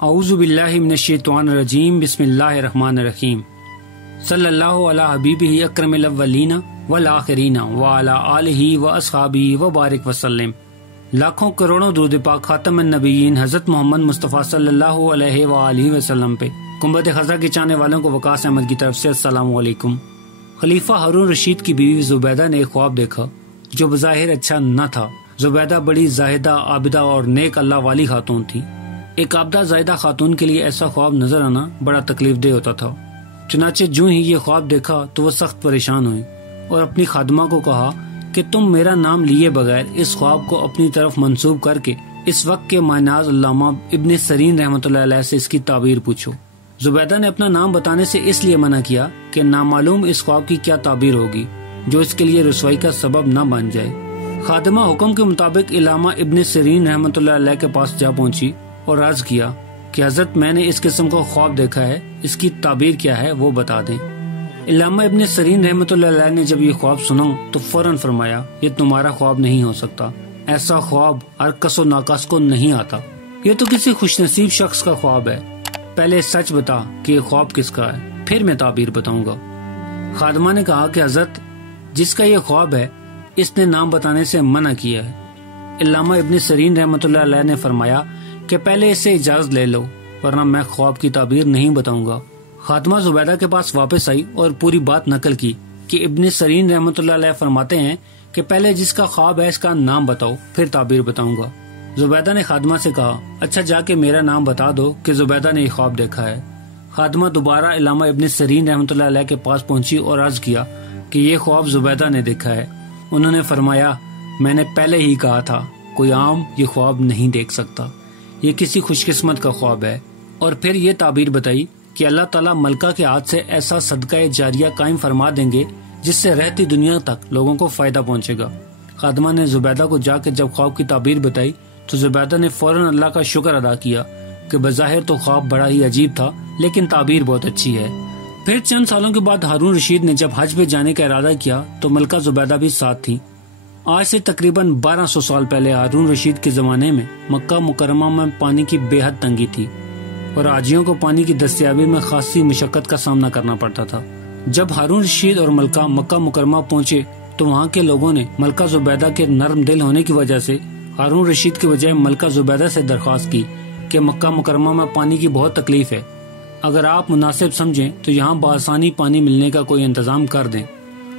اعوذ باللہ من الشیطان الرجیم بسم اللہ الرحمن الرحیم صلی اللہ علی حبیبہ اکرم الاولین والآخرین وعلی آلہ واصحابہ وبارک وسلم۔ لاکھوں کروڑوں درود پاک خاتم النبیین حضرت محمد مصطفیٰ صلی اللہ علیہ وآلہ وسلم پہ۔ گنبد خضرا کے چاہنے والوں کو وقاص احمد کی طرف سے السلام علیکم۔ خلیفہ ہارون رشید کی بیوی زبیدہ نے ایک خواب دیکھا جو بظاہر اچھا نہ تھا۔ زبیدہ بڑی زاہدہ، عابدہ اور نیک اللہ والی خاتون تھی۔ ایک عابدہ زاہدہ خاتون کے لیے ایسا خواب نظر آنا بڑا تکلیف دہ ہوتا تھا۔ چنانچہ جوں ہی یہ خواب دیکھا تو وہ سخت پریشان ہوئی اور اپنی خادمہ کو کہا کہ تم میرا نام لیے بغیر اس خواب کو اپنی طرف منسوب کر کے اس وقت کے معناز علامہ ابن سیرین رحمۃ اللہ علیہ سے اس کی تعبیر پوچھو۔ زبیدہ نے اپنا نام بتانے سے اس لیے منع کیا کہ نامعلوم اس خواب کی کیا تعبیر ہوگی جو اس کے لیے رسوائی کا سبب نہ بن جائے۔ خادمہ حکم کے مطابق علامہ ابن سیرین رحمۃ اللہ علیہ کے پاس جا پہنچی اور عرض کیا کہ حضرت میں نے اس قسم کا خواب دیکھا ہے، اس کی تعبیر کیا ہے وہ بتا دیں۔ علامہ ابن سیرین رحمۃ اللہ علیہ نے جب یہ خواب سنا تو فوراً فرمایا یہ تمہارا خواب نہیں ہو سکتا، ایسا خواب ہر کس و ناقص کو نہیں آتا، یہ تو کسی خوش نصیب شخص کا خواب ہے، پہلے سچ بتا کہ یہ خواب کس کا ہے، پھر میں تعبیر بتاؤں گا۔ خادمہ نے کہا کہ حضرت جس کا یہ خواب ہے اس نے نام بتانے سے منع کیا ہے۔ علامہ ابن سیرین رحمۃ اللہ علیہ نے فرمایا کہ پہلے اس سے اجازت لے لو ورنہ میں خواب کی تعبیر نہیں بتاؤں گا۔ خاتمہ زبیدہ کے پاس واپس آئی اور پوری بات نقل کی کہ ابن سیرین رحمۃ اللہ علیہ فرماتے ہیں کہ پہلے جس کا خواب ہے اس کا نام بتاؤ پھر تعبیر بتاؤں گا۔ زبیدہ نے خادمہ سے کہا اچھا جا کے میرا نام بتا دو کہ زبیدہ نے یہ خواب دیکھا ہے۔ خادمہ دوبارہ علامہ ابن سیرین رحمۃ اللہ علیہ کے پاس پہنچی اور عرض کیا کہ یہ خواب زبیدہ نے دیکھا ہے۔ انہوں نے فرمایا میں نے پہلے ہی کہا تھا کوئی عام یہ خواب نہیں دیکھ سکتا، یہ کسی خوش قسمت کا خواب ہے، اور پھر یہ تعبیر بتائی کہ اللہ تعالیٰ ملکہ کے ہاتھ سے ایسا صدقہ جاریہ قائم فرما دیں گے جس سے رہتی دنیا تک لوگوں کو فائدہ پہنچے گا۔ خادمہ نے زبیدہ کو جا کے جب خواب کی تعبیر بتائی تو زبیدہ نے فوراً اللہ کا شکر ادا کیا کہ بظاہر تو خواب بڑا ہی عجیب تھا لیکن تعبیر بہت اچھی ہے۔ پھر چند سالوں کے بعد ہارون رشید نے جب حج پہ جانے کا ارادہ کیا تو ملکہ زبیدہ بھی ساتھ تھی۔ آج سے تقریباً 1200 سال پہلے ہارون رشید کے زمانے میں مکہ مکرمہ میں پانی کی بے حد تنگی تھی اور حاجیوں کو پانی کی دستیابی میں خاصی مشقت کا سامنا کرنا پڑتا تھا۔ جب ہارون رشید اور ملکہ مکہ مکرمہ پہنچے تو وہاں کے لوگوں نے ملکہ زبیدہ کے نرم دل ہونے کی وجہ سے ہارون رشید کے بجائے ملکہ زبیدہ سے درخواست کی کہ مکہ مکرمہ میں پانی کی بہت تکلیف ہے، اگر آپ مناسب سمجھیں تو یہاں بآسانی پانی ملنے کا کوئی انتظام کر دیں۔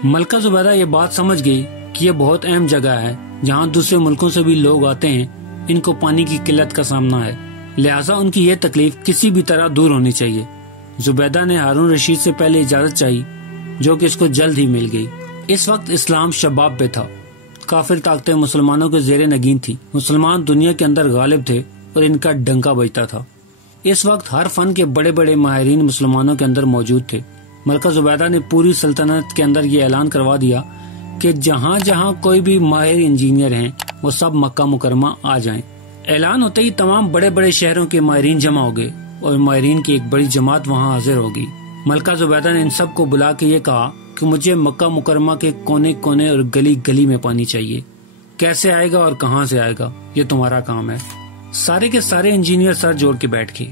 ملکہ زبیدہ یہ بات سمجھ گئی کہ یہ بہت اہم جگہ ہے جہاں دوسرے ملکوں سے بھی لوگ آتے ہیں، ان کو پانی کی قلت کا سامنا ہے، لہٰذا ان کی یہ تکلیف کسی بھی طرح دور ہونی چاہیے۔ زبیدہ نے ہارون رشید سے پہلے اجازت چاہی جو کہ اس کو جلد ہی مل گئی۔ اس وقت اسلام شباب پہ تھا، کافر طاقتیں مسلمانوں کے زیر نگین تھی، مسلمان دنیا کے اندر غالب تھے اور ان کا ڈنکا بجتا تھا۔ اس وقت ہر فن کے بڑے بڑے ماہرین مسلمانوں کے اندر موجود تھے۔ ملکہ زبیدہ نے پوری سلطنت کے اندر یہ اعلان کروا دیا کہ جہاں جہاں کوئی بھی ماہر انجینئر ہیں وہ سب مکہ مکرمہ آ جائیں۔ اعلان ہوتے ہی تمام بڑے بڑے شہروں کے ماہرین جمع ہو گئے اور ماہرین کی ایک بڑی جماعت وہاں حاضر ہو گئی۔ ملکہ زبیدہ نے ان سب کو بلا کے یہ کہا کہ مجھے مکہ مکرمہ کے کونے کونے اور گلی گلی میں پانی چاہیے، کیسے آئے گا اور کہاں سے آئے گا یہ تمہارا کام ہے۔ سارے کے سارے انجینئر سر جوڑ کے بیٹھ گئے،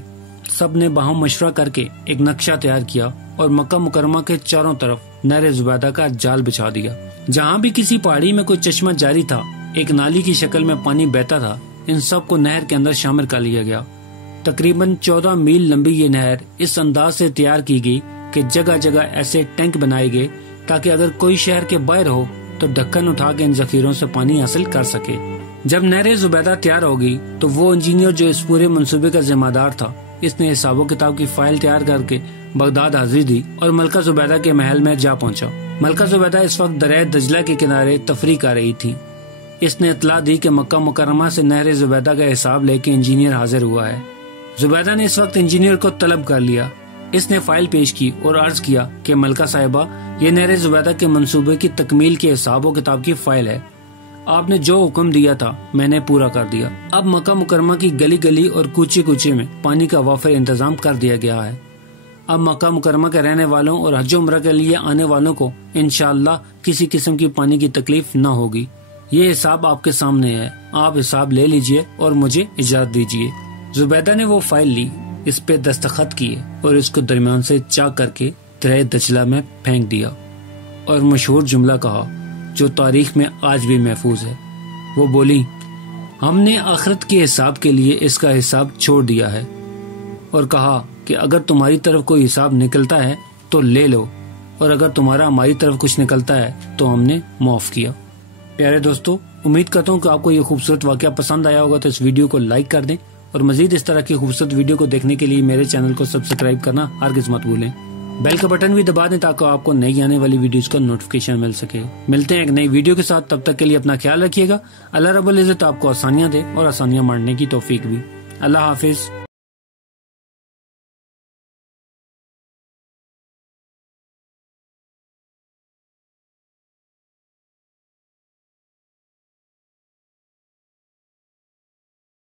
سب نے باہم مشورہ کر کے ایک نقشہ تیار کیا اور مکہ مکرمہ کے چاروں طرف نہر زبیدہ کا جال بچھا دیا۔ جہاں بھی کسی پہاڑی میں کوئی چشمہ جاری تھا، ایک نالی کی شکل میں پانی بہتا تھا، ان سب کو نہر کے اندر شامل کر لیا گیا۔ تقریباً 14 میل لمبی یہ نہر اس انداز سے تیار کی گئی کہ جگہ جگہ ایسے ٹینک بنائے گئے تاکہ اگر کوئی شہر کے باہر ہو تو ڈھکن اٹھا کے ان ذخیروں سے پانی حاصل کر سکے۔ جب نہر زبیدہ تیار ہو گئی تو وہ انجینئر جو اس پورے منصوبے کا ذمہ دار تھا، اس نے حساب و کتاب کی فائل تیار کر کے بغداد حاضری دی اور ملکہ زبیدہ کے محل میں جا پہنچا۔ ملکہ زبیدہ اس وقت دریائے دجلہ کے کنارے تفریح کر رہی تھی۔ اس نے اطلاع دی کہ مکہ مکرمہ سے نہر زبیدہ کا حساب لے کے انجینئر حاضر ہوا ہے۔ زبیدہ نے اس وقت انجینئر کو طلب کر لیا۔ اس نے فائل پیش کی اور عرض کیا کہ ملکہ صاحبہ یہ نہر زبیدہ کے منصوبے کی تکمیل کے حساب و کتاب کی فائل ہے، آپ نے جو حکم دیا تھا میں نے پورا کر دیا۔ اب مکہ مکرمہ کی گلی گلی اور کوچے کوچے میں پانی کا وافر انتظام کر دیا گیا ہے۔ اب مکہ مکرمہ کے رہنے والوں اور حج و عمرہ کے لیے آنے والوں کو انشاءاللہ کسی قسم کی پانی کی تکلیف نہ ہوگی۔ یہ حساب آپ کے سامنے ہے، آپ حساب لے لیجئے اور مجھے اجازت دیجئے۔ زبیدہ نے وہ فائل لی، اس پہ دستخط کیے اور اس کو درمیان سے چاک کر کے دریا دجلہ میں پھینک دیا اور مشہور جملہ کہا جو تاریخ میں آج بھی محفوظ ہے۔ وہ بولی، ہم نے آخرت کے حساب کے لیے اس کا حساب چھوڑ دیا ہے، اور کہا کہ اگر تمہاری طرف کوئی حساب نکلتا ہے تو لے لو، اور اگر تمہارا ہماری طرف کچھ نکلتا ہے تو ہم نے معاف کیا۔ پیارے دوستو، امید کرتا ہوں کہ آپ کو یہ خوبصورت واقعہ پسند آیا ہوگا، تو اس ویڈیو کو لائک کر دیں اور مزید اس طرح کی خوبصورت ویڈیو کو دیکھنے کے لیے میرے چینل کو سبسکرائب کرنا ہرگز مت بھولیں۔ بیل کا بٹن بھی دبا دیں تاکہ آپ کو نئی آنے والی ویڈیوز کا نوٹیفیکیشن مل سکے۔ ملتے ہیں ایک نئی ویڈیو کے ساتھ، تب تک کے لیے اپنا خیال رکھیے گا۔ اللہ رب العزت آپ کو آسانیاں دے اور آسانیاں ماننے کی توفیق بھی۔ اللہ حافظ۔